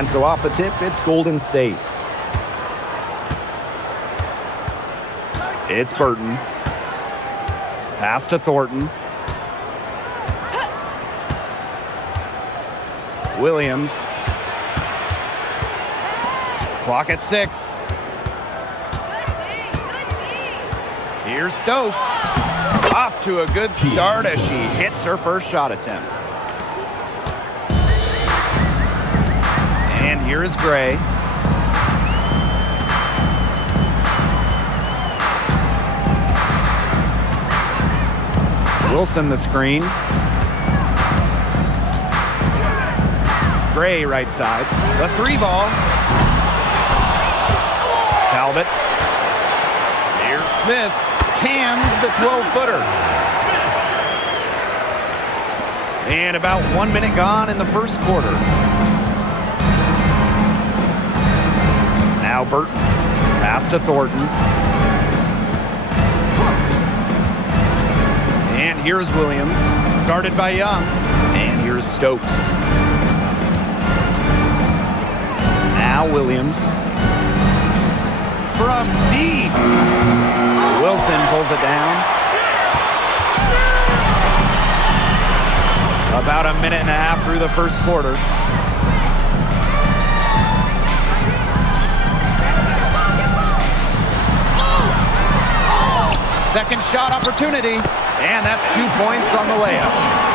And so off the tip, it's Golden State. It's Burton. Pass to Thornton. Williams. Clock at 6. Here's Stokes. Off to a good start as she hits her first shot attempt. And here is Gray. Wilson the screen. Gray right side. The 3 ball. Talbot. Here's Smith. Cans the 12-footer. And about 1 minute gone in the first quarter. Now Burton. Pass to Thornton. And here's Williams. Guarded by Young. And here's Stokes. Now Williams. From deep. Wilson pulls it down. About a minute and a half through the first quarter. Second shot opportunity, and that's 2 points on the layup.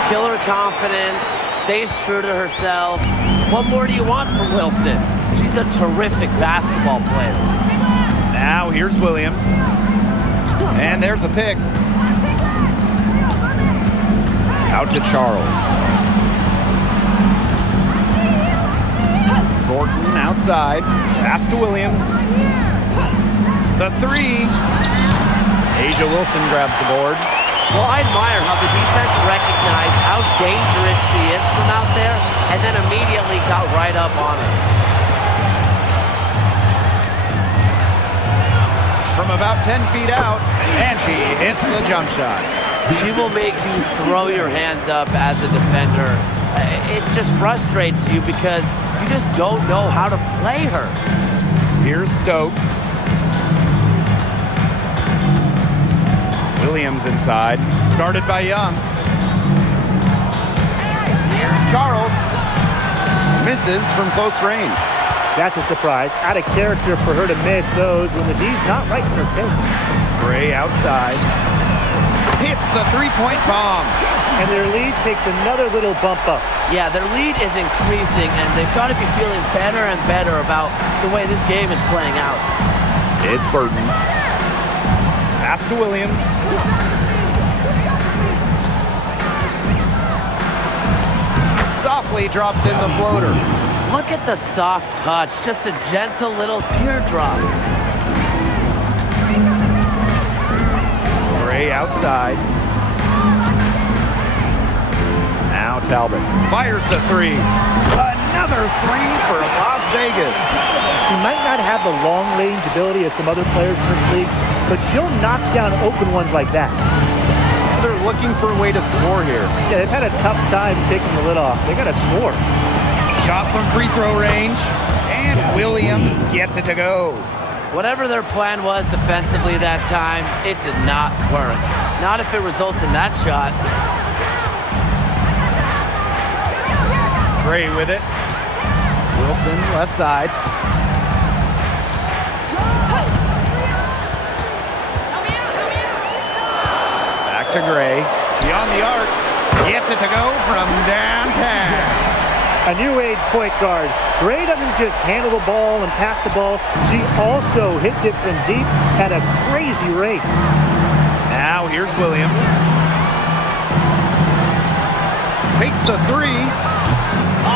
Killer confidence, stays true to herself. What more do you want from Wilson? She's a terrific basketball player. Now here's Williams. And there's a pick. Out to Charles. Thornton outside. Pass to Williams. The 3. Asia Wilson grabs the board. Well, I admire how the defense recognized how dangerous she is from out there and then immediately got right up on her. From about 10 feet out, and she hits the jump shot. She will make you throw your hands up as a defender. It just frustrates you because you just don't know how to play her. Here's Stokes. Williams inside, guarded by Young. Here's Charles. Misses from close range. That's a surprise. Out of character for her to miss those when the D's not right in her face. Gray outside. Hits the 3-point bomb. And their lead takes another little bump up. Yeah, their lead is increasing, and they've got to be feeling better and better about the way this game is playing out. It's Burton. Pass to Williams. Softly drops in the floater. Look at the soft touch, just a gentle little teardrop. Gray outside. Now Talbot fires the 3. Another 3 for Las Vegas. She might not have the long-range ability of some other players in this league, but she'll knock down open ones like that. They're looking for a way to score here. Yeah, they've had a tough time taking the lid off. They got to score. Shot from free throw range, and Williams gets it to go. Whatever their plan was defensively that time, it did not work. Not if it results in that shot. Gray with it. Wilson left side. Back to Gray. Beyond the arc. Gets it to go from downtown. A new age point guard. Gray doesn't just handle the ball and pass the ball. She also hits it from deep at a crazy rate. Now here's Williams. Takes the 3.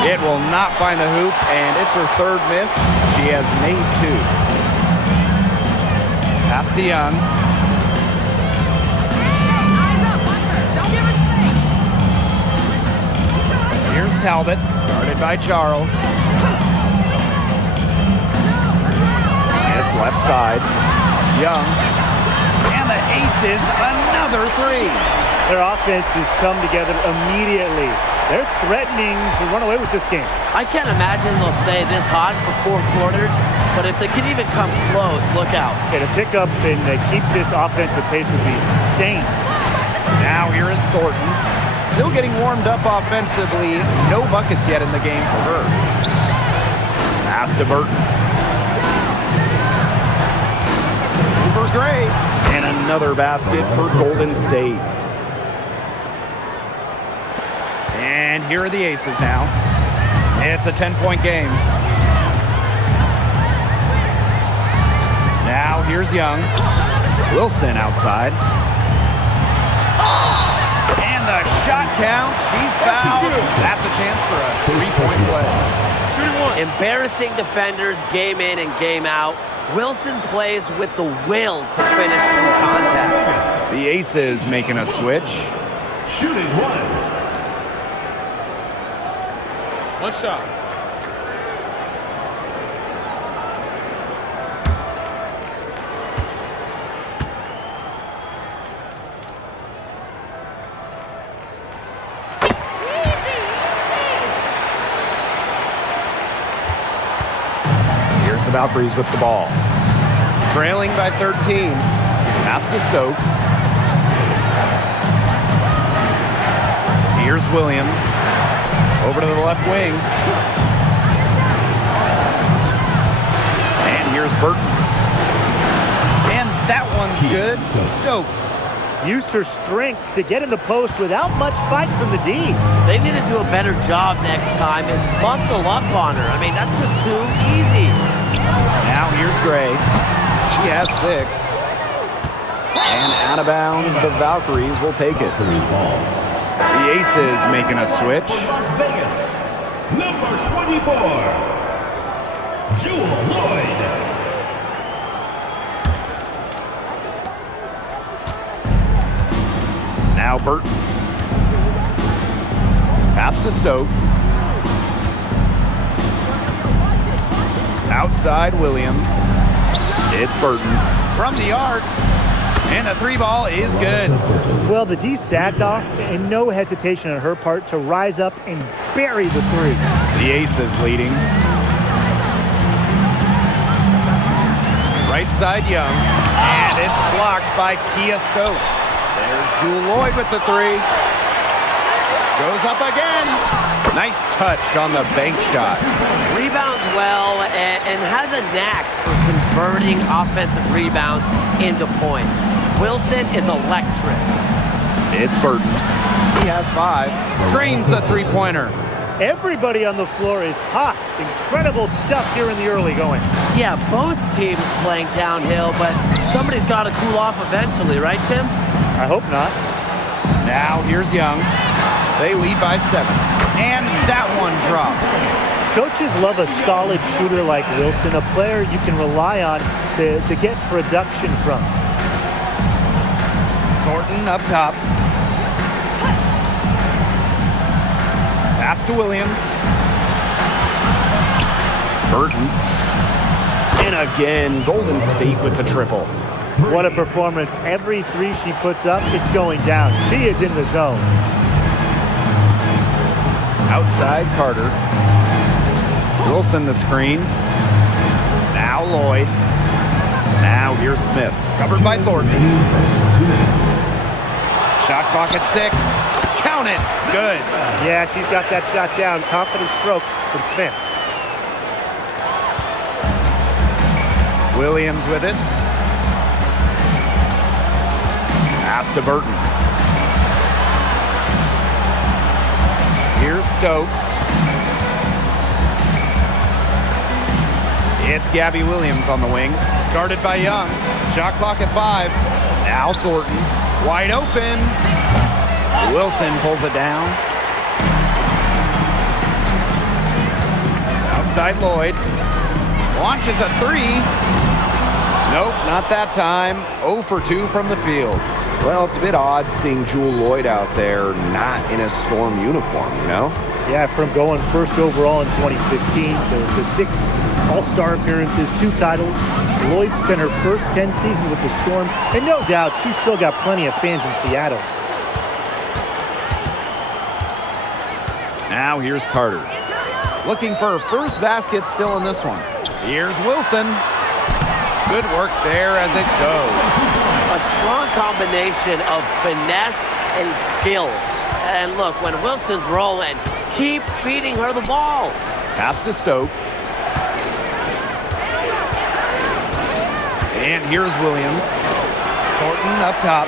It will not find the hoop, and it's her 3rd miss. She has made 2. Pass to Young. Here's Talbot, guarded by Charles. Smith left side. Young. And the aces, another 3. Their offenses come together immediately. They're threatening to run away with this game. I can't imagine they'll stay this hot for 4 quarters, but if they can even come close, look out. Yeah, to pick up and keep this offensive pace would be insane. Now here is Thornton. Still getting warmed up offensively. No buckets yet in the game for her. Pass to Burton. Over Gray. And another basket for Golden State. And here are the Aces now. It's a 10-point game. Now here's Young. Wilson outside. And the shot count. She's fouled. That's a chance for a 3-point play. Embarrassing defenders game in and game out. Wilson plays with the will to finish through contact. The Aces making a switch. Shooting one. One shot. Here's the Valkyries with the ball. Trailing by 13. Pass to Stokes. Here's Williams. Over to the left wing. And here's Burton. And that one's good. Stokes. Used her strength to get in the post without much fight from the D. They need to do a better job next time and muscle up on her. I mean, that's just too easy. Now here's Gray. She has 6. And out of bounds, the Valkyries will take it. The Aces making a switch. Las Vegas, number 24, Jewel Lloyd. Now Burton. Pass to Stokes. Outside Williams. It's Burton. From the arc. And the 3 ball is good. Well, the D sagged off, and no hesitation on her part to rise up and bury the 3. The Aces leading. Right side Young. And it's blocked by Kia Stokes. There's Jewel Lloyd with the 3. Goes up again. Nice touch on the bank shot. Rebounds well and has a knack for converting offensive rebounds into points. Wilson is electric. It's Burton. He has 5. Drains the 3-pointer. Everybody on the floor is hot. Incredible stuff here in the early going. Yeah, both teams playing downhill, but somebody's got to cool off eventually, right, Tim? I hope not. Now here's Young. They lead by 7. And that one drops. Coaches love a solid shooter like Wilson, a player you can rely on to get production from. Thornton up top. Pass to Williams. Burton. And again, Golden State with the triple. What a performance. Every 3 she puts up, it's going down. She is in the zone. Outside Carter. Wilson the screen. Now Lloyd. Now here's Smith. Covered by Thornton. Shot clock at 6. Count it. Good. Yeah, she's got that shot down. Confident stroke from Smith. Williams with it. Pass to Burton. Here's Stokes. It's Gabby Williams on the wing. Guarded by Young. Shot clock at 5. Now Thornton. Wide open. Wilson pulls it down. Outside Lloyd. Launches a 3. Nope, not that time. 0 for 2 from the field. Well, it's a bit odd seeing Jewel Lloyd out there not in a Storm uniform, you know? Yeah, from going first overall in 2015 to 6 All-Star appearances, 2 titles. Lloyd spent her first 10 seasons with the Storm, and no doubt she's still got plenty of fans in Seattle. Now here's Carter. Looking for her first basket still in this one. Here's Wilson. Good work there as it goes. A strong combination of finesse and skill. And look, when Wilson's rolling, keep feeding her the ball. Pass to Stokes. And here's Williams. Thornton up top.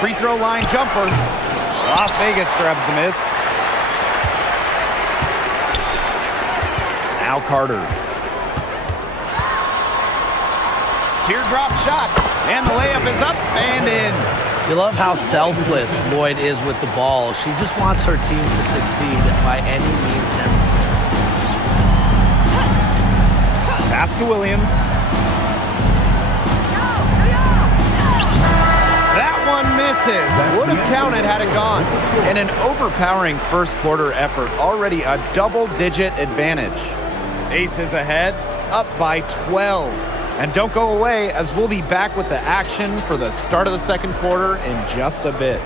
Free throw line jumper. Las Vegas grabs the miss. Now Carter. Teardrop shot. And the layup is up and in. You love how selfless Lloyd is with the ball. She just wants her team to succeed by any means necessary. Pass to Williams. That one misses. Would have counted had it gone. And an overpowering first quarter effort. Already a double-digit advantage. Aces ahead, up by 12. And don't go away, as we'll be back with the action for the start of the second quarter in just a bit.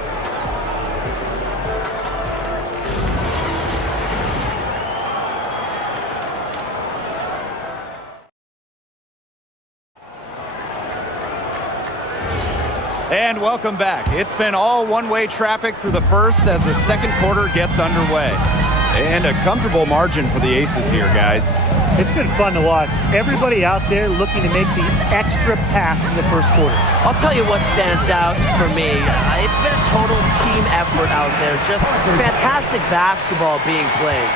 And welcome back. It's been all one-way traffic through the first as the second quarter gets underway. And a comfortable margin for the Aces here, guys. It's been fun to watch. Everybody out there looking to make the extra pass in the first quarter. I'll tell you what stands out for me. It's been a total team effort out there. Just fantastic basketball being played.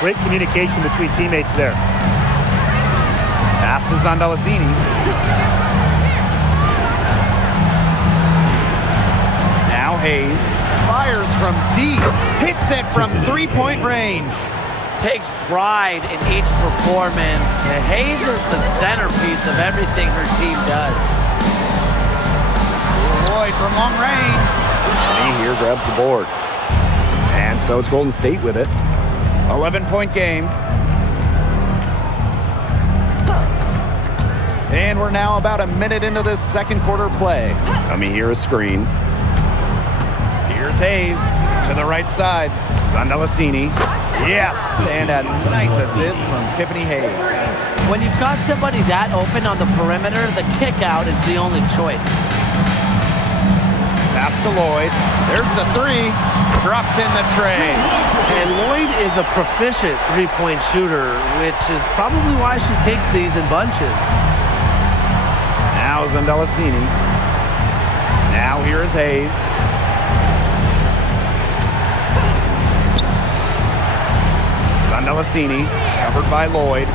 Great communication between teammates there. Pass to Zandalazini. Now Hayes fires from deep, hits it from three-point range. Takes pride in each performance. Hayes is the centerpiece of everything her team does. Lloyd from long range. He here grabs the board. And so it's Golden State with it. 11-point game. And we're now about a minute into this second quarter play. Here a screen. Here's Hayes to the right side. Zandalazini. Yes, and a nice assist from Tiffany Hayes. When you've got somebody that open on the perimeter, the kick out is the only choice. Pass to Lloyd. There's the three. Drops in the tray. And Lloyd is a proficient three-point shooter, which is probably why she takes these in bunches. Now Zandalazini. Now here is Hayes. Zandalazini, covered by Lloyd.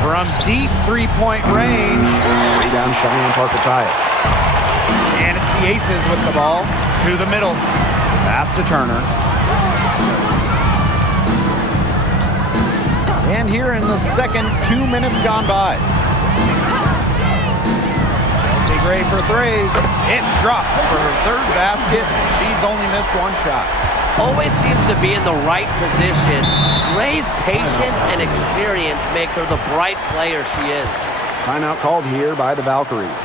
From deep three-point range. Rebound Cheyenne Tarkatias. And it's the Aces with the ball to the middle. Pass to Turner. And here in the second, 2 minutes gone by. Chelsea Gray for three. It drops for her third basket. She's only missed one shot. Always seems to be in the right position. Gray's patience and experience make her the bright player she is. Timeout called here by the Valkyries.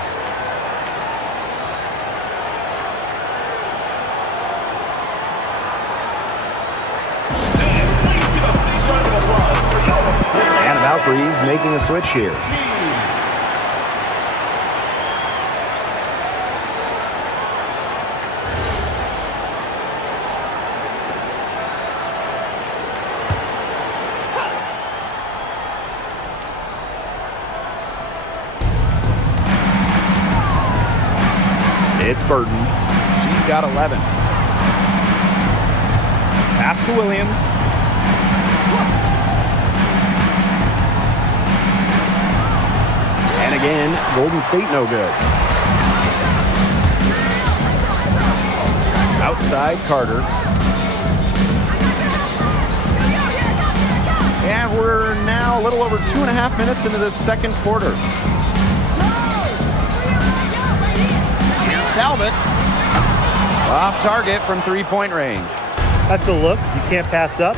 And the Valkyries making a switch here. It's Burton. She's got 11. Pass to Williams. And again, Golden State no good. Outside Carter. And we're now a little over 2.5 minutes into this second quarter. Talbot. Off target from three-point range. That's a look you can't pass up.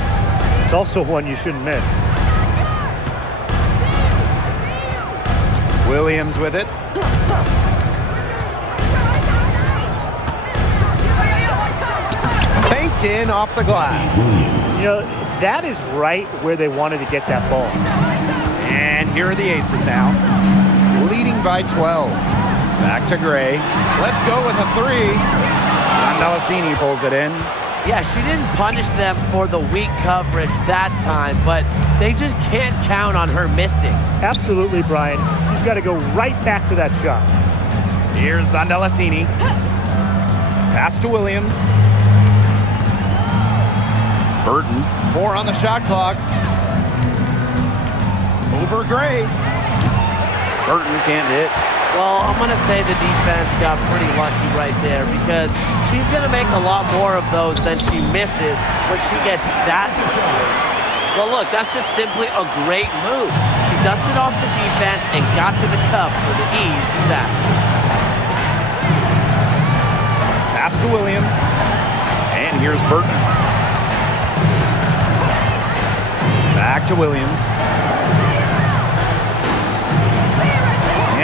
It's It's also one you shouldn't miss. Williams with it. Banked in off the glass. You know, that is right where they wanted to get that ball. And here are the Aces now, leading by 12. Back to Gray. Let's go with a three. Sandalasini pulls it in. Yeah, she didn't punish them for the weak coverage that time, but they just can't count on her missing. Absolutely, Brian. She's got to go right back to that shot. Here's Sandalasini. Pass to Williams. Burton, 4 on the shot clock. Over Gray. Burton can't hit. Well, I'm going to say the defense got pretty lucky right there because she's going to make a lot more of those than she misses when she gets that. Well, look, that's just simply a great move. She dusted off the defense and got to the cup for the easy basket. Pass to Williams. And here's Burton. Back to Williams.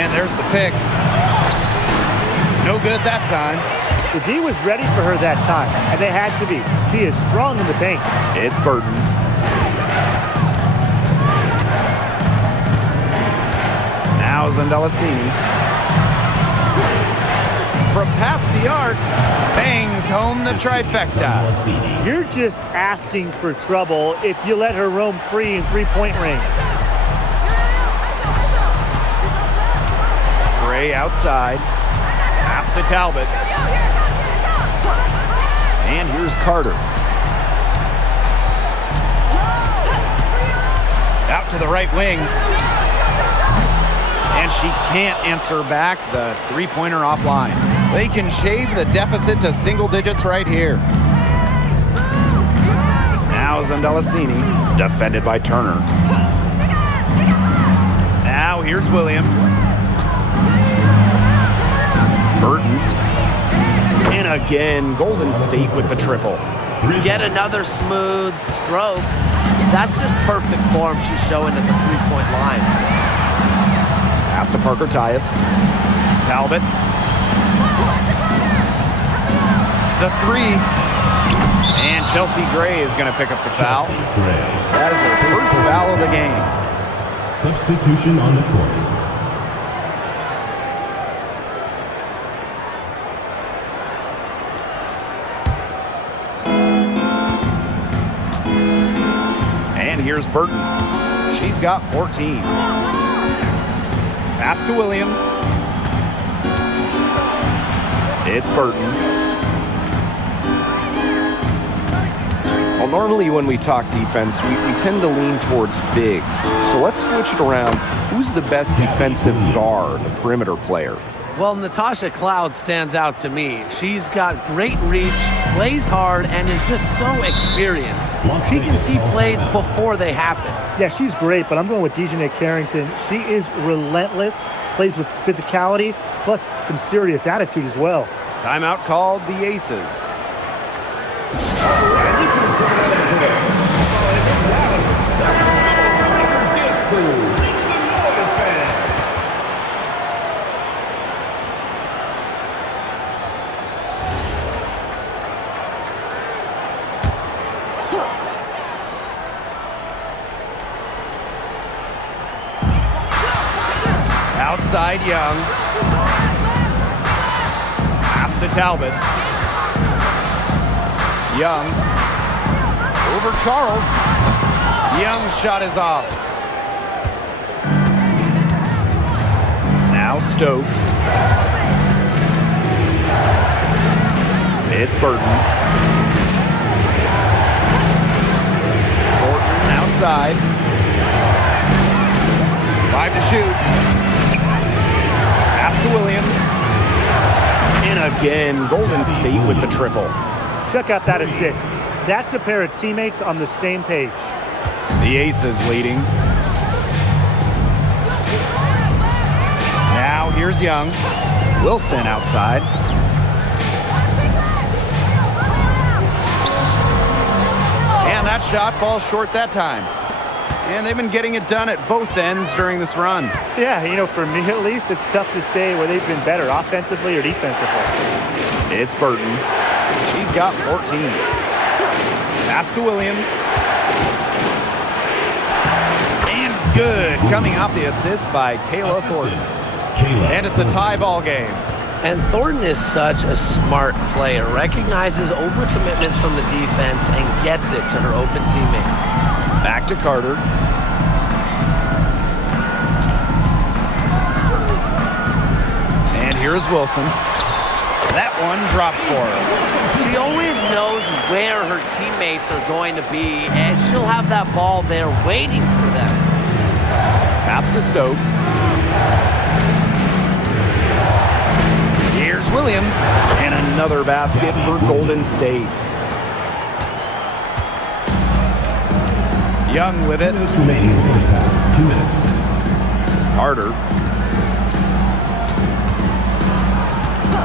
And there's the pick. No good that time. The D was ready for her that time, and they had to be. She is strong in the paint. It's Burton. Now Sandalasini. From past the arc, bangs home the trifecta. You're just asking for trouble if you let her roam free in three-point range. Gray outside. Pass to Talbot. And here's Carter. Out to the right wing. And she can't answer back the three-pointer offline. They can shave the deficit to single digits right here. Now Sandalasini, defended by Turner. Now here's Williams. Burton. And again, Golden State with the triple. Yet another smooth stroke. That's just perfect form she's showing at the three-point line. Pass to Parker Tyus. Talbot. The three. And Chelsea Gray is going to pick up the foul. That is her first foul of the game. Substitution on the court. And here's Burton. She's got 14. Pass to Williams. It's Burton. Well, normally when we talk defense, we tend to lean towards bigs. So let's switch it around. Who's the best defensive guard, a perimeter player? Well, Natasha Cloud stands out to me. She's got great reach, plays hard, and is just so experienced. She can see plays before they happen. Yeah, she's great, but I'm going with Dejanay Carrington. She is relentless, plays with physicality, plus some serious attitude as well. Timeout called the Aces. Outside Young. Pass to Talbot. Young. Over Charles. Young's shot is off. Now Stokes. It's Burton. Horton outside. 5 to shoot. Pass to Williams. And again, Golden State with the triple. Check out that assist. That's a pair of teammates on the same page. The Aces leading. Now here's Young. Wilson outside. And that shot falls short that time. And they've been getting it done at both ends during this run. Yeah, you know, for me at least, it's tough to say where they've been better, offensively or defensively. It's Burton. She's got 14. Pass to Williams. And good. Coming off the assist by Kayla Thornton. And it's a tie ball game. And Thornton is such a smart player, recognizes overcommitments from the defense and gets it to her open teammates. Back to Carter. And here's Wilson. That one drops for her. She always knows where her teammates are going to be, and she'll have that ball there waiting for them. Pass to Stokes. Here's Williams. And another basket for Golden State. Young with it. 2 minutes remaining in the first half. 2 minutes. Carter.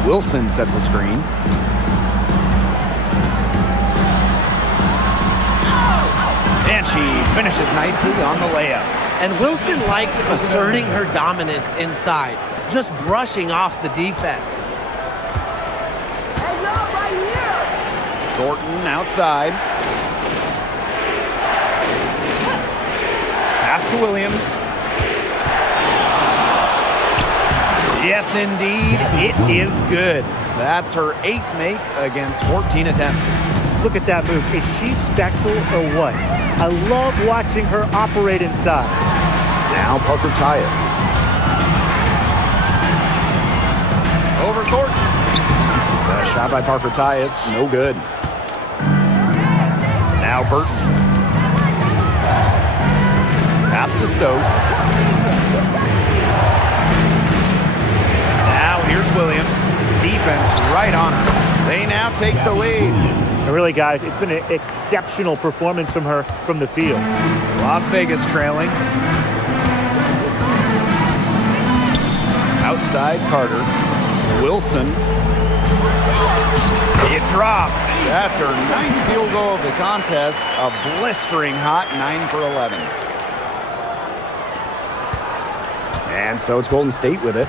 Wilson sets a screen. And she finishes nicely on the layup. And Wilson likes asserting her dominance inside, just brushing off the defense. Hey, yo, right here! Thornton outside. Pass to Williams. Yes, indeed, it is good. That's her 8th make against 14 attempts. Look at that move. Is she special or what? I love watching her operate inside. Now Parker Tyus. Over Thornton. Shot by Parker Tyus, no good. Now Burton. Pass to Stokes. Now here's Williams. Defense right on her. They now take the lead. And really, guys, it's been an exceptional performance from her from the field. Las Vegas trailing. Outside Carter. Wilson. It drops. That's her 9th field goal of the contest. A blistering hot 9 for 11. And so it's Golden State with it.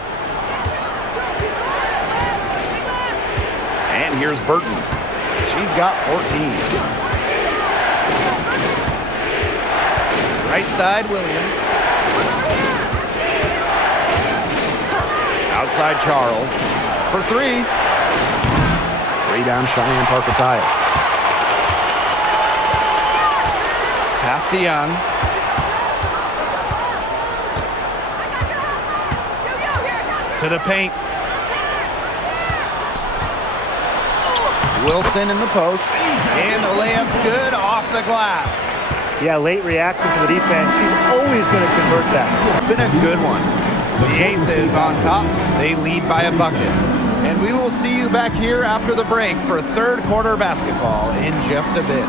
And here's Burton. She's got 14. Right side, Williams. Outside Charles. For 3. Down Cheyenne Parker Tyus. Pass to Young. To the paint. Wilson in the post. And the layup's good off the glass. Yeah, late reaction to the defense. She's always going to convert that. It's been a good one. The Aces on top. They lead by a bucket. And we will see you back here after the break for third quarter basketball in just a bit.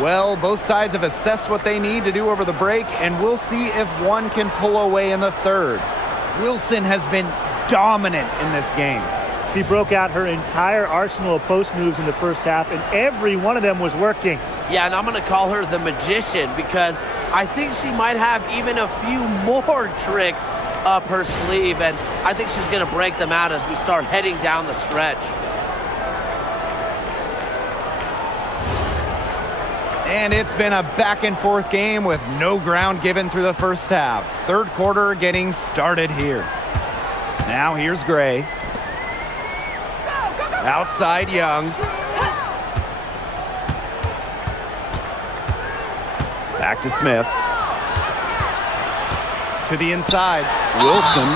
Well, both sides have assessed what they need to do over the break, and we'll see if one can pull away in the third. Wilson has been dominant in this game. She broke out her entire arsenal of post moves in the first half, and every one of them was working. Yeah, and I'm going to call her the magician because I think she might have even a few more tricks up her sleeve, and I think she's going to break them out as we start heading down the stretch. And it's been a back-and-forth game with no ground given through the first half. Third quarter getting started here. Now here's Gray. Outside Young. Back to Smith. To the inside. Wilson.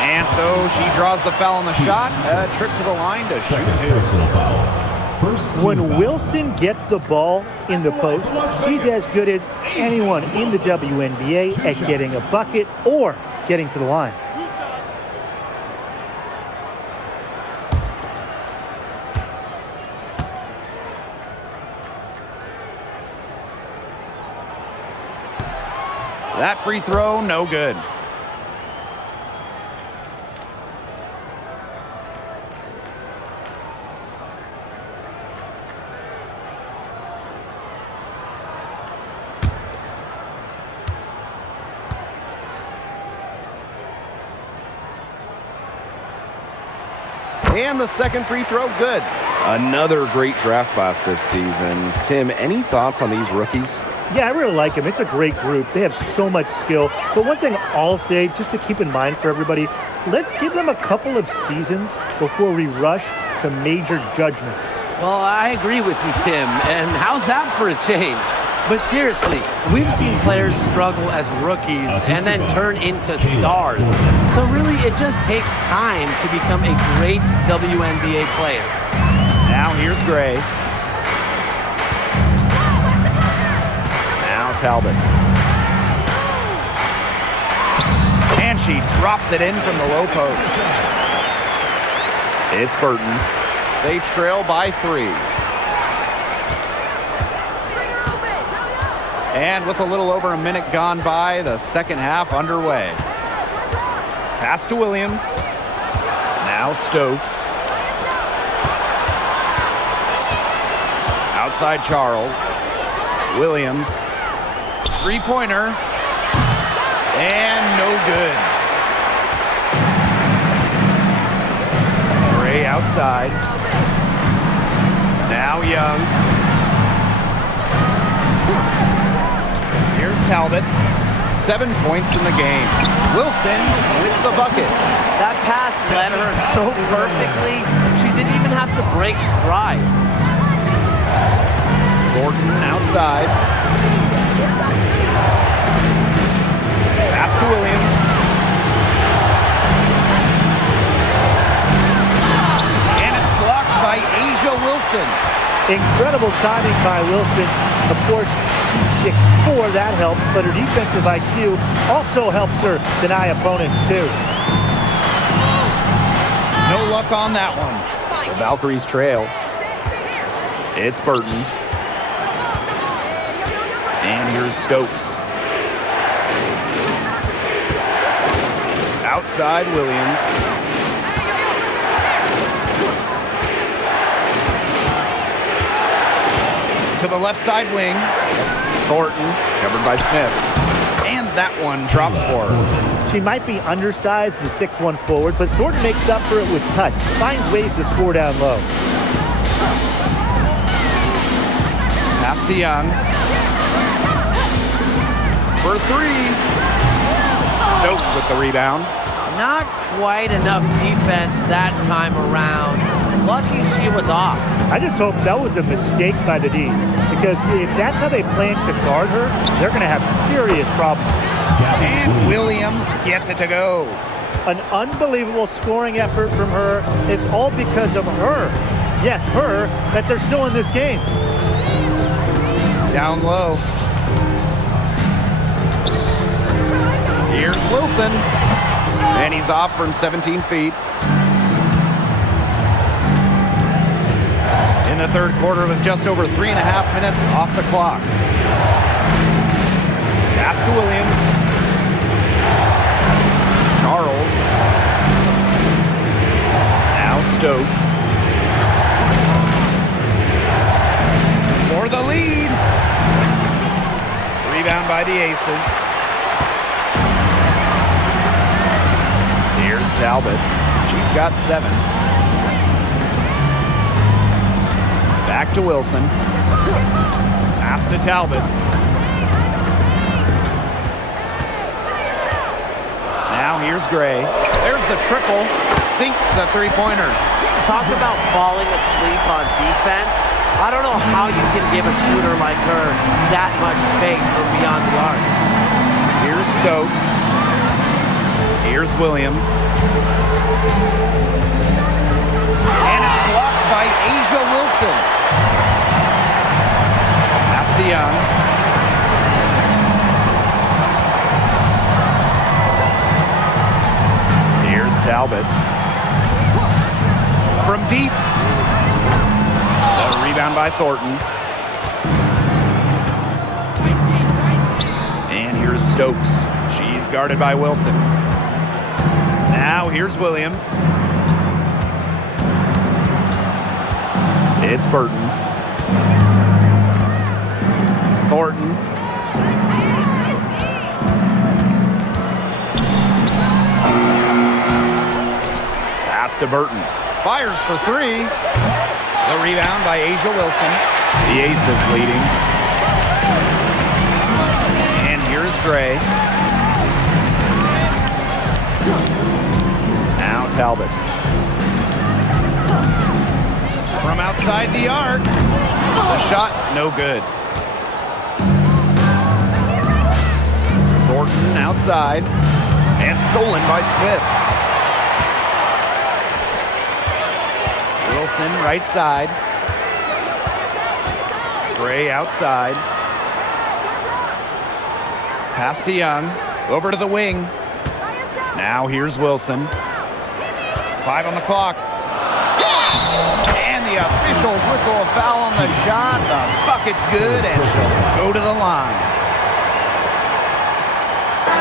And so she draws the foul on the shot. A trip to the line to shoot two. When Wilson gets the ball in the post, she's as good as anyone in the WNBA at getting a bucket or getting to the line. That free throw, no good. And the second free throw, good. Another great draft class this season. Tim, any thoughts on these rookies? Yeah, I really like them. It's a great group. They have so much skill. But one thing I'll say, just to keep in mind for everybody, let's give them a couple of seasons before we rush to major judgments. Well, I agree with you, Tim. And how's that for a change? But seriously, we've seen players struggle as rookies and then turn into stars. So really, it just takes time to become a great WNBA player. Now here's Gray. Now Talbot. And she drops it in from the low post. It's Burton. They trail by 3. And with a little over a minute gone by, the second half underway. Pass to Williams. Now Stokes. Outside Charles. Williams. Three-pointer. And no good. Gray outside. Now Young. Here's Talbot. 7 points in the game. Wilson with the bucket. That pass led her so perfectly, she didn't even have to break stride. Gordon outside. Pass to Williams. And it's blocked by Asia Wilson. Incredible timing by Wilson. Of course, she's 6'4", that helps, but her defensive IQ also helps her deny opponents too. No luck on that one. The Valkyries trail. It's Burton. And here's Stokes. Outside Williams. To the left side wing. Thornton, covered by Smith. And that one drops for her. She might be undersized as a 6'1" forward, but Thornton makes up for it with touch. Finds ways to score down low. Pass to Young. For 3. Stokes with the rebound. Not quite enough defense that time around. Lucky she was off. I just hope that was a mistake by the D, because if that's how they plan to guard her, they're going to have serious problems. And Williams gets it to go. An unbelievable scoring effort from her. It's all because of her. Yes, her, that they're still in this game. Down low. Here's Wilson. And he's off from 17 feet. In the third quarter with just over 3.5 minutes off the clock. Pass to Williams. Charles. Now Stokes. For the lead. Rebound by the Aces. Here's Talbot. She's got 7. Back to Wilson. Pass to Talbot. Now Now here's Gray. There's the triple. Sinks the three-pointer. Talk about falling asleep on defense. I don't know how you can give a shooter like her that much space from beyond the arc. Here's Stokes. Here's Williams. And it's blocked by Asia Wilson. Pass to Young. Here's Talbot. From deep. The rebound by Thornton. And here's Stokes. She's guarded by Wilson. Now here's Williams. It's Burton. Thornton. Pass to Burton. Fires for three. The rebound by Asia Wilson. The Ace is leading. And here's Gray. Now Talbot. From outside the arc. The shot, no good. Thornton outside. And stolen by Smith. Wilson right side. Gray outside. Pass to Young. Over to the wing. Now here's Wilson. 5 on the clock. And the officials whistle a foul on the shot. The bucket's good and she'll go to the line.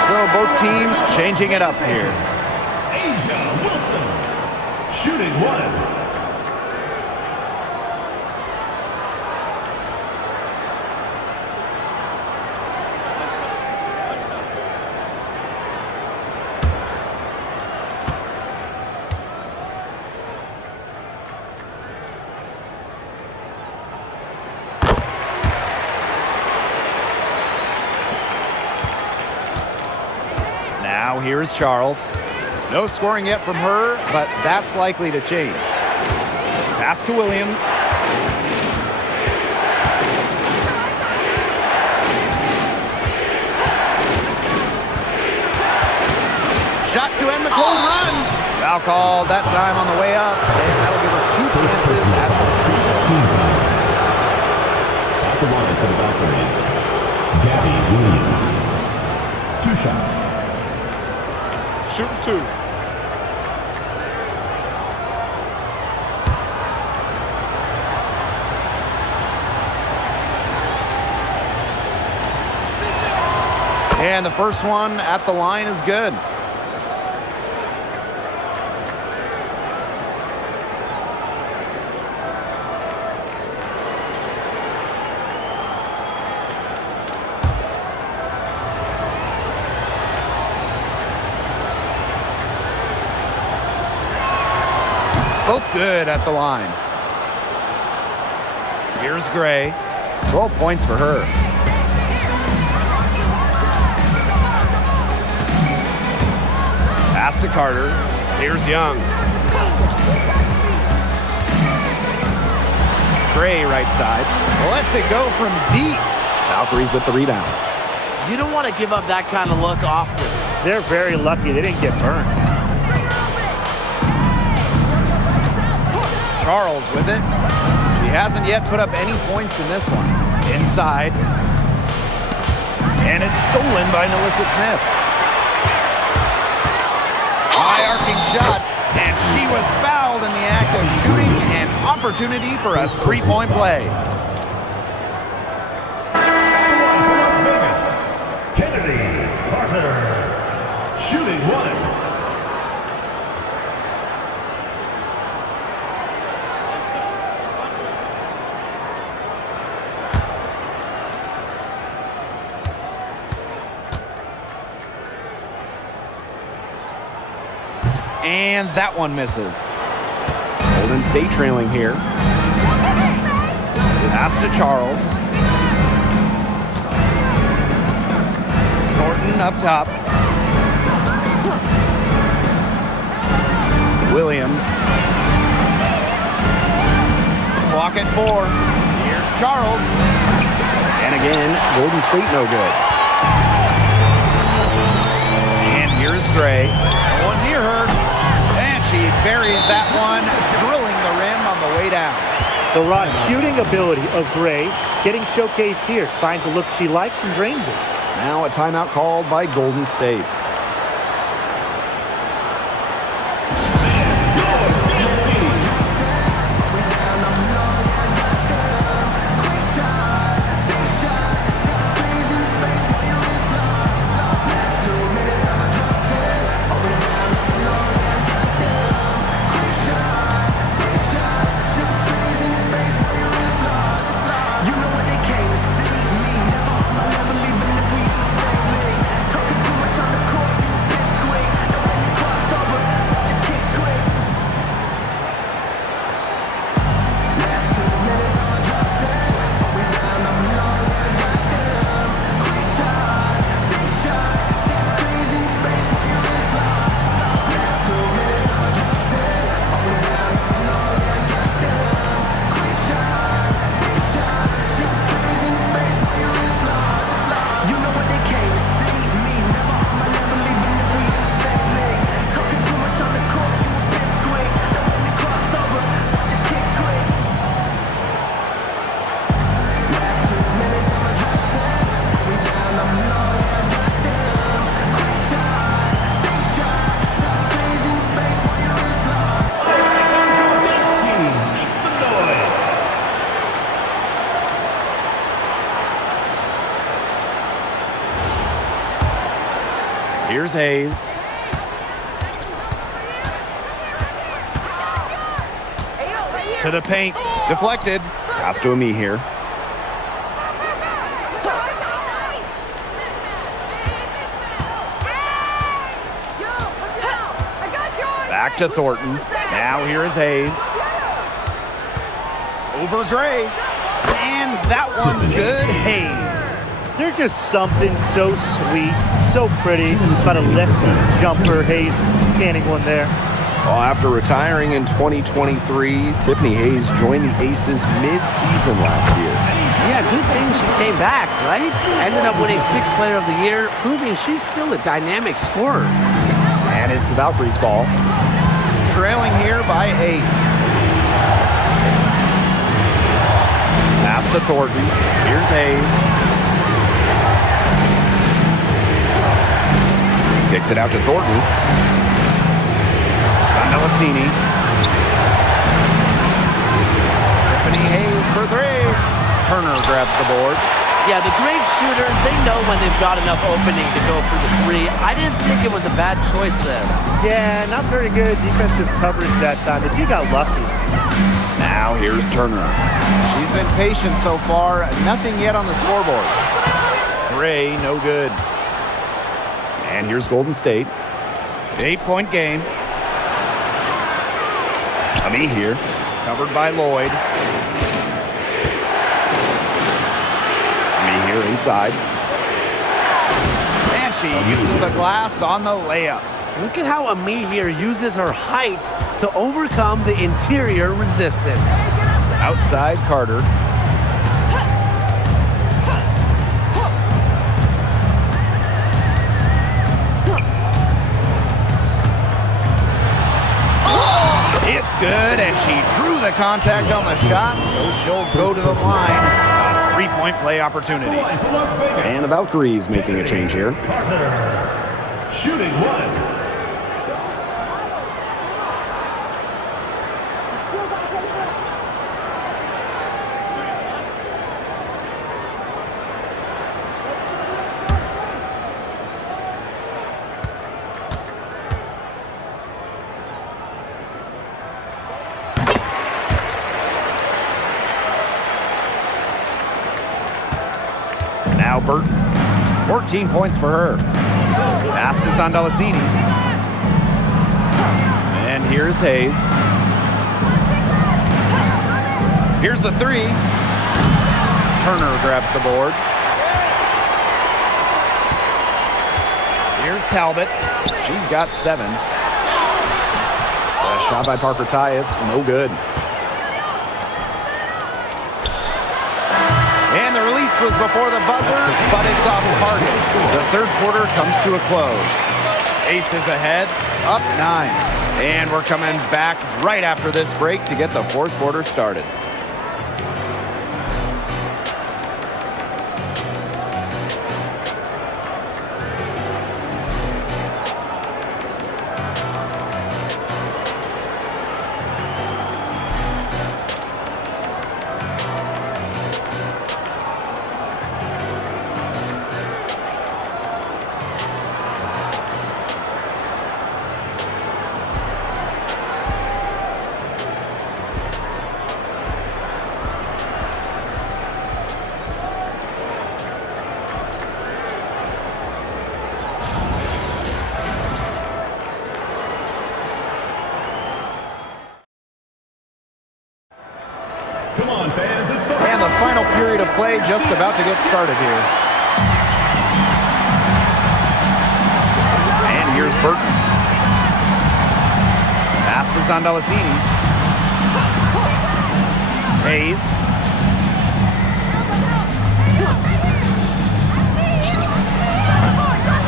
So both teams changing it up here. Asia Wilson, shooting one. Now here's Charles. No scoring yet from her, but that's likely to change. Pass to Williams. Shot to end the cold run. Foul called that time on the way up, and that'll give her 2 chances at the free throw. At the line for the Valkyries, Gabby Williams. 2 shots. Shoot 2. And the first one at the line is good. Both good at the line. Here's Gray. 12 points for her. Pass to Carter. Here's Young. Gray right side. Lets it go from deep. Valkyries with the rebound. You don't want to give up that kind of look often. They're very lucky they didn't get burned. Charles with it. She hasn't yet put up any points in this one. Inside. And it's stolen by Melissa Smith. High arcing shot. And she was fouled in the act of shooting. An opportunity for a three-point play. Las Vegas, Kennedy Carter, shooting one. And that one misses. Golden State trailing here. Pass to Charles. Thornton up top. Pocket 4. Here's Charles. And again, Golden State no good. And here's Gray. No one near her. And she buries that one, drilling the rim on the way down. The raw shooting ability of Gray getting showcased here. Finds a look she likes and drains it. Now a timeout called by Golden State. Here's Hayes. To the paint. Deflected. Pass to me here. Back to Thornton. Now here is Hayes. Over Gray. And that one's good. Hayes. There's just something so sweet, so pretty about a lefty jumper. Hayes canning one there. Well, after retiring in 2023, Tiffany Hayes joined the Aces mid-season last year. Yeah, good thing she came back, right? Ended up winning 6th Player of the Year, proving she's still a dynamic scorer. And it's the Valkyries ball. Trailing here by 8. Pass to Thornton. Here's Hayes. Kicks it out to Thornton. Melasini. Tiffany Hayes for 3. Turner grabs the board. Yeah, the great shooters, they know when they've got enough opening to go for the 3. I didn't think it was a bad choice there. Yeah, not very good defensive coverage that time. The team got lucky. Now here's Turner. She's been patient so far. Nothing yet on the scoreboard. Gray, no good. And here's Golden State. 8-point game. Ami here. Covered by Lloyd. Ami here inside. And she uses the glass on the layup. Look at how Ami here uses her height to overcome the interior resistance. Outside Carter. It's good, and she drew the contact on the shot, so she'll go to the line. A 3-point play opportunity. And the Valkyries making a change here. Shooting 1. Now Burton, 14 points for her. Pass is on Melasini. And here's Hayes. Here's the 3. Turner grabs the board. Here's Talbot. She's got 7. A shot by Parker Tyus, no good. Ace was before the buzzer, but it's off target. The third quarter comes to a close. Ace is ahead, up 9. And we're coming back right after this break to get the fourth quarter started. Come on, fans. It's the And the final period of play just about to get started here. And here's Burton. Pass to Zandalesini. Hayes.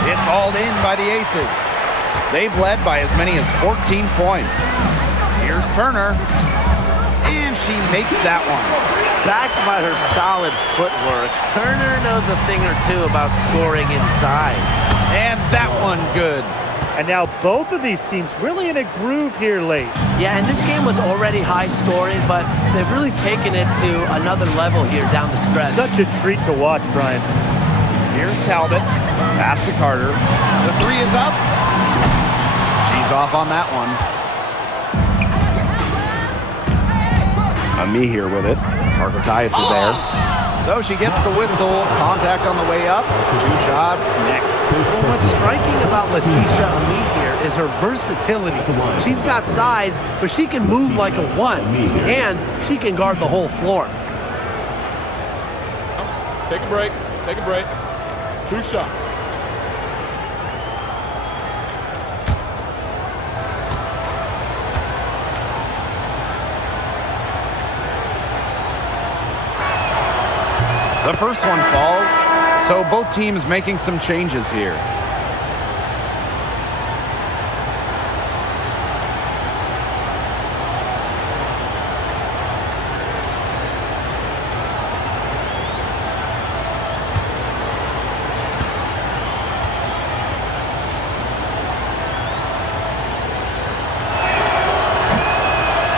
It's hauled in by the Aces. They've led by as many as 14 points. Here's Turner. And she makes that one. Backed by her solid footwork, Turner knows a thing or two about scoring inside. And that one good. And now both of these teams really in a groove here late. Yeah, and this game was already high scoring, but they've really taken it to another level here down the stretch. Such a treat to watch, Brian. Here's Talbot. Pass to Carter. The three is up. She's off on that one. Me here with it. Parker Tyus is there. So she gets the whistle. Contact on the way up. 2 shots next. Well, what's striking about Letitia Ami here is her versatility. She's got size, but she can move like a 1, and she can guard the whole floor. Take a break. Take a break. 2 shots. The first one falls, so both teams making some changes here.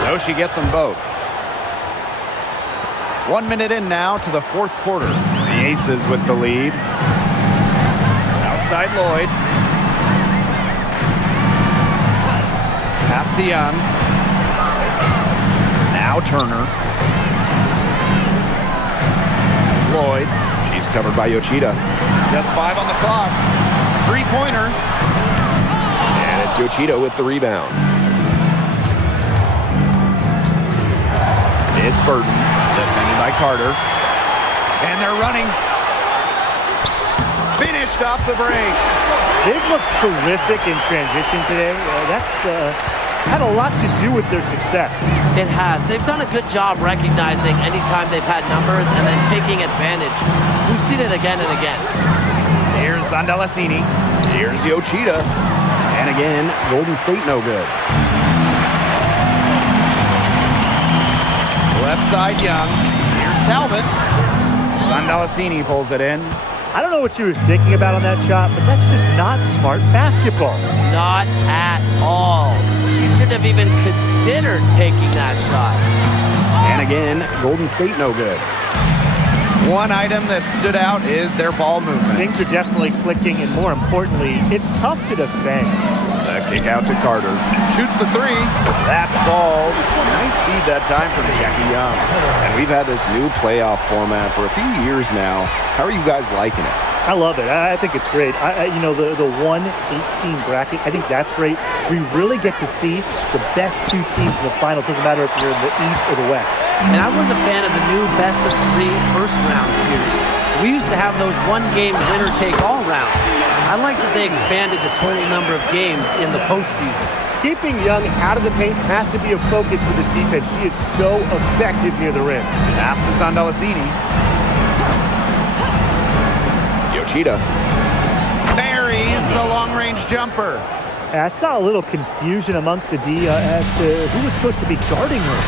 So she gets them both. 1 minute in now to the fourth quarter. The Aces with the lead. Outside Lloyd. Pass to Young. Now Turner. Lloyd. She's covered by Yoshida. Just 5 on the clock. 3-pointer. And it's Yoshida with the rebound. It's Burton. Defended by Carter. And they're running. Finished off the break. They've looked terrific in transition today. That's had a lot to do with their success. It has. They've done a good job recognizing anytime they've had numbers and then taking advantage. We've seen it again and again. Here's Zandalesini. Here's Yoshida. And again, Golden State no good. Left side Young. Here's Talbot. Zandalesini pulls it in. I don't know what she was thinking about on that shot, but that's just not smart basketball. Not at all. She shouldn't have even considered taking that shot. And again, Golden State no good. One item that stood out is their ball movement. Things are definitely clicking, and more importantly, it's tough to defend. The kick out to Carter. Shoots the three. That falls. Nice feed that time from Jackie Young. And we've had this new playoff format for a few years now. How are you guys liking it? I love it. I think it's great. You know, the 1-18 bracket, I think that's great. We really get to see the best 2 teams in the final. It doesn't matter if you're in the East or the West. And I was a fan of the new best-of-3 first-round series. We used to have those one-game winner-take-all rounds. I like that they expanded the total number of games in the postseason. Keeping Young out of the paint has to be a focus for this defense. She is so effective near the rim. Pass to Zandalesini. Cheetah. Buries the long-range jumper. I saw a little confusion amongst the D as to who was supposed to be guarding her.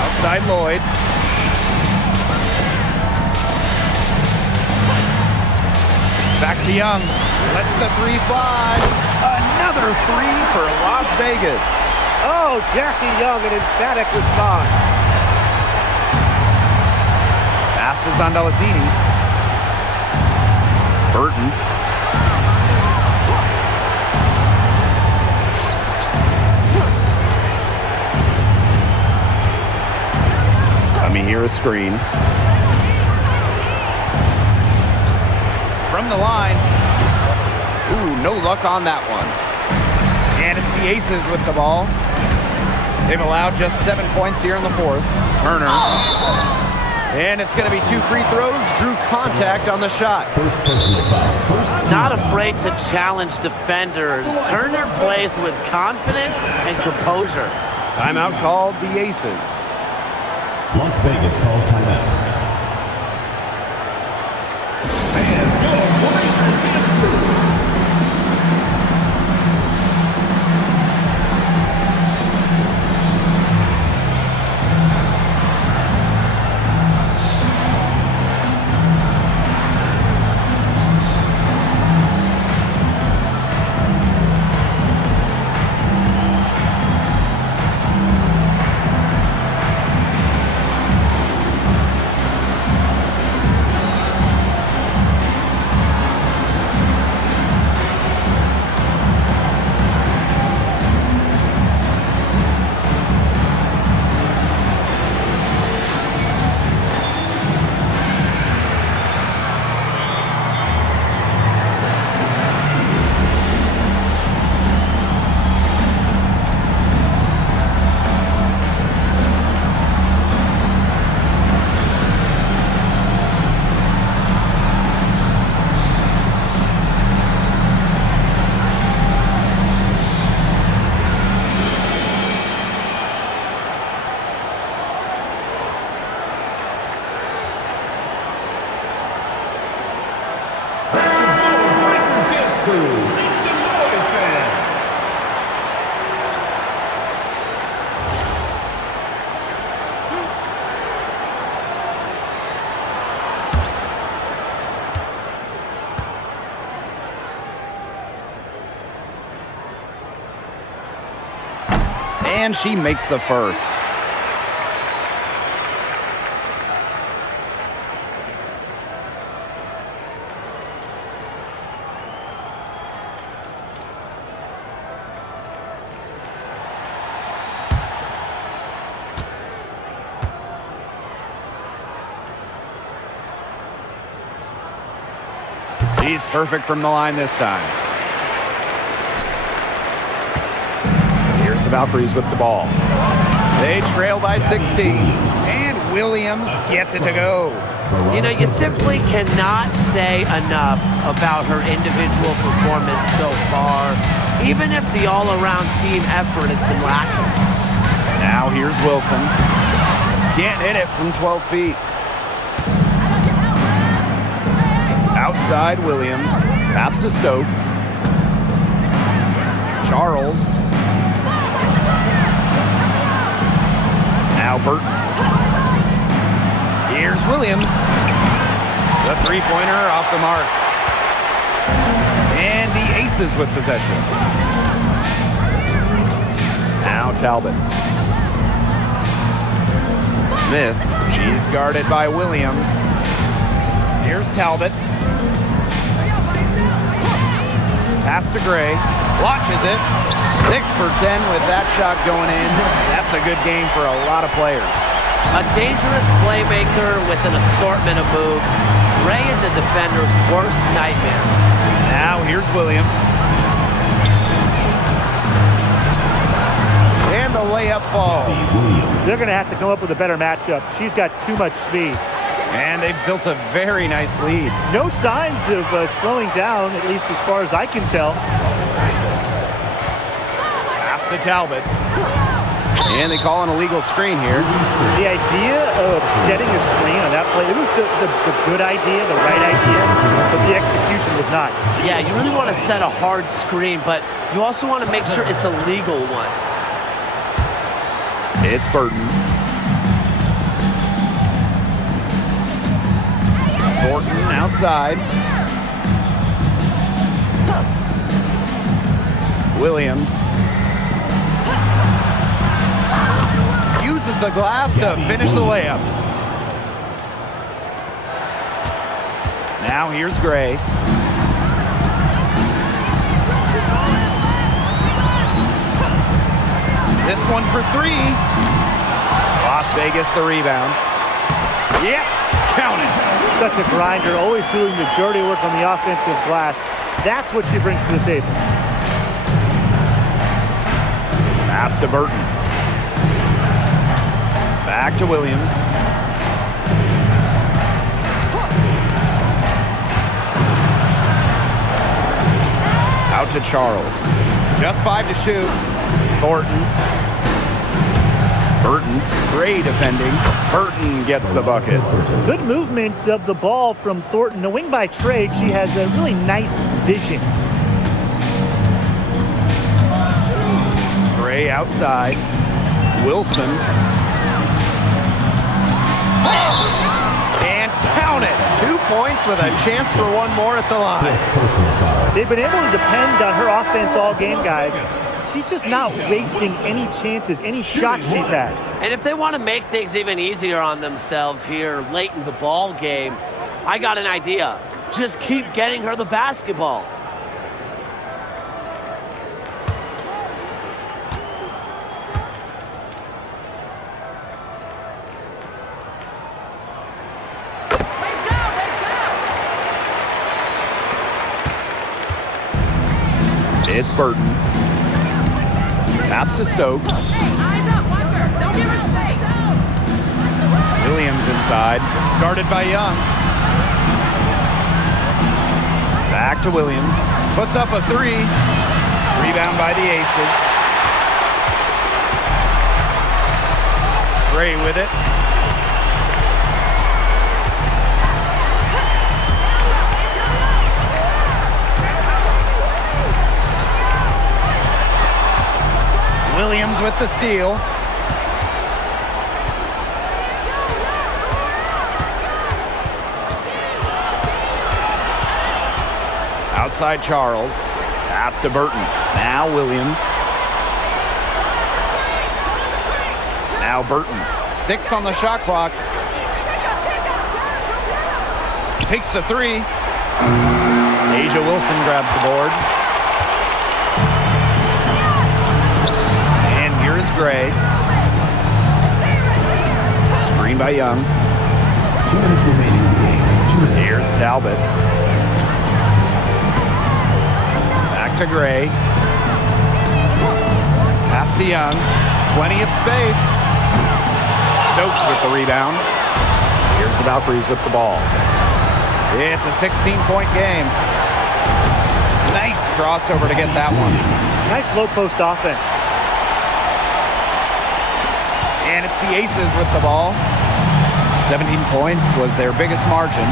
Outside Lloyd. Back to Young. Lets the three fly. Another three for Las Vegas. Oh, Jackie Young, an emphatic response. Passes on to Lazzini. Burton. Let me hear a screen. From the line. Ooh, no luck on that one. And it's the Aces with the ball. They've allowed just 7 points here in the fourth. Turner. And it's going to be 2 free throws. Drew contact on the shot. First personal foul. Not afraid to challenge defenders. Turner plays with confidence and composure. Timeout called the Aces. Las Vegas calls timeout. And she makes the first. She's perfect from the line this time. Here's the Valkyries with the ball. They trail by 16. And Williams gets it to go. You know, you simply cannot say enough about her individual performance so far, even if the all-around team effort has been lacking. Now here's Wilson. Can't hit it from 12 feet. Outside Williams. Pass to Stokes. Charles. Now Burton. Here's Williams. The three-pointer off the mark. And the Aces with possession. Now Talbot. Smith. She's guarded by Williams. Here's Talbot. Pass to Gray. Watches it. 6 for 10 with that shot going in. That's a good game for a lot of players. A dangerous playmaker with an assortment of moves. Gray is a defender's worst nightmare. Now here's Williams. And the layup falls. They're going to have to come up with a better matchup. She's got too much speed. And they've built a very nice lead. No signs of slowing down, at least as far as I can tell. Pass to Talbot. And they call an illegal screen here. The idea of setting a screen on that play, it was the good idea, the right idea, but the execution was not. Yeah, you really want to set a hard screen, but you also want to make sure it's a legal one. It's Burton. Thornton outside. Williams uses the glass to finish the layup. Now here's Gray. This one for three. Las Vegas the rebound. Yep, count it. Such a grinder, always doing the dirty work on the offensive glass. That's what she brings to the table. Pass to Burton. Back to Williams. Out to Charles. Just 5 to shoot. Thornton. Burton. Gray defending. Burton gets the bucket. Good movement of the ball from Thornton. A wing by trade, she has a really nice vision. Gray outside. Wilson. And count it. 2 points with a chance for one more at the line. They've been able to depend on her offense all game, guys. She's just not wasting any chances, any shots she's had. And if they want to make things even easier on themselves here late in the ball game, I got an idea. Just keep getting her the basketball. It's Burton. Pass to Stokes. Williams inside. Guarded by Young. Back to Williams. Puts up a three. Rebound by the Aces. Gray with it. Williams with the steal. Outside Charles. Pass to Burton. Now Williams. Now Burton. 6 on the shot clock. Takes the three. Asia Wilson grabs the board. Gray. Screen by Young. 2 minutes remaining in the game. 2 minutes. Here's Talbot. Back to Gray. Pass to Young. Plenty of space. Stokes with the rebound. Here's the Valkyries with the ball. It's a 16-point game. Nice crossover to get that one. Nice low post offense. And it's the Aces with the ball. 17 points was their biggest margin.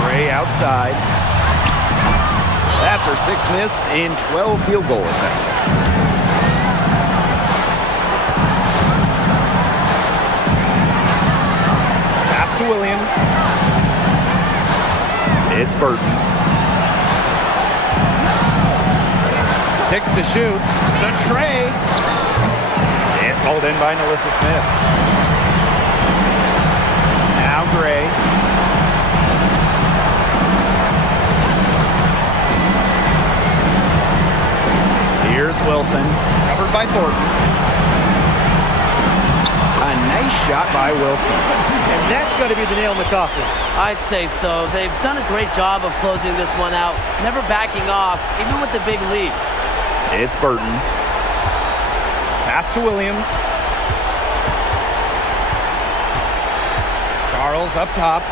Gray outside. That's her 6th miss in 12 field goal attempts. Pass to Williams. It's Burton. 6 to shoot. The tray. It's hauled in by Nalissa Smith. Now Gray. Here's Wilson. Covered by Thornton. A nice shot by Wilson. And that's going to be the nail in the coffin. I'd say so. They've done a great job of closing this one out, never backing off, even with the big lead. It's Burton. Pass to Williams. Charles up top.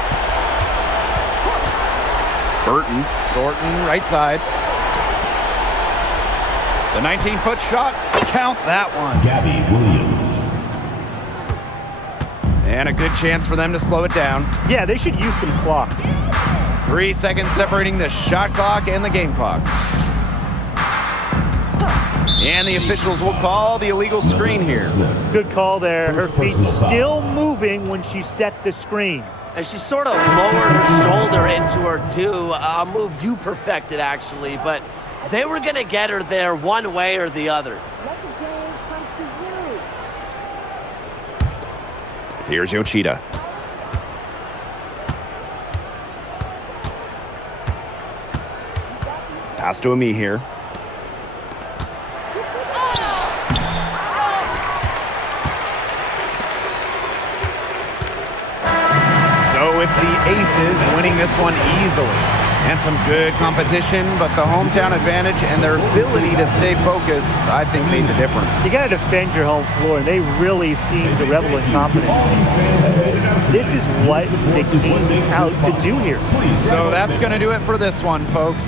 Burton. Thornton right side. The 19-foot shot, count that one. Gabby Williams. And a good chance for them to slow it down. Yeah, they should use some clock. 3 seconds separating the shot clock and the game clock. And the officials will call the illegal screen here. Good call there. Her feet still moving when she set the screen. And she sort of lowered her shoulder into her too. A move you perfected, actually, but they were going to get her there one way or the other. Let the game come to you. Here's Yoshida. Pass to Ami here. So it's the Aces winning this one easily. And some good competition, but the hometown advantage and their ability to stay focused, I think, made the difference. You got to defend your home floor, and they really seem to revel in confidence. This is what they came out to do here. So that's going to do it for this one, folks.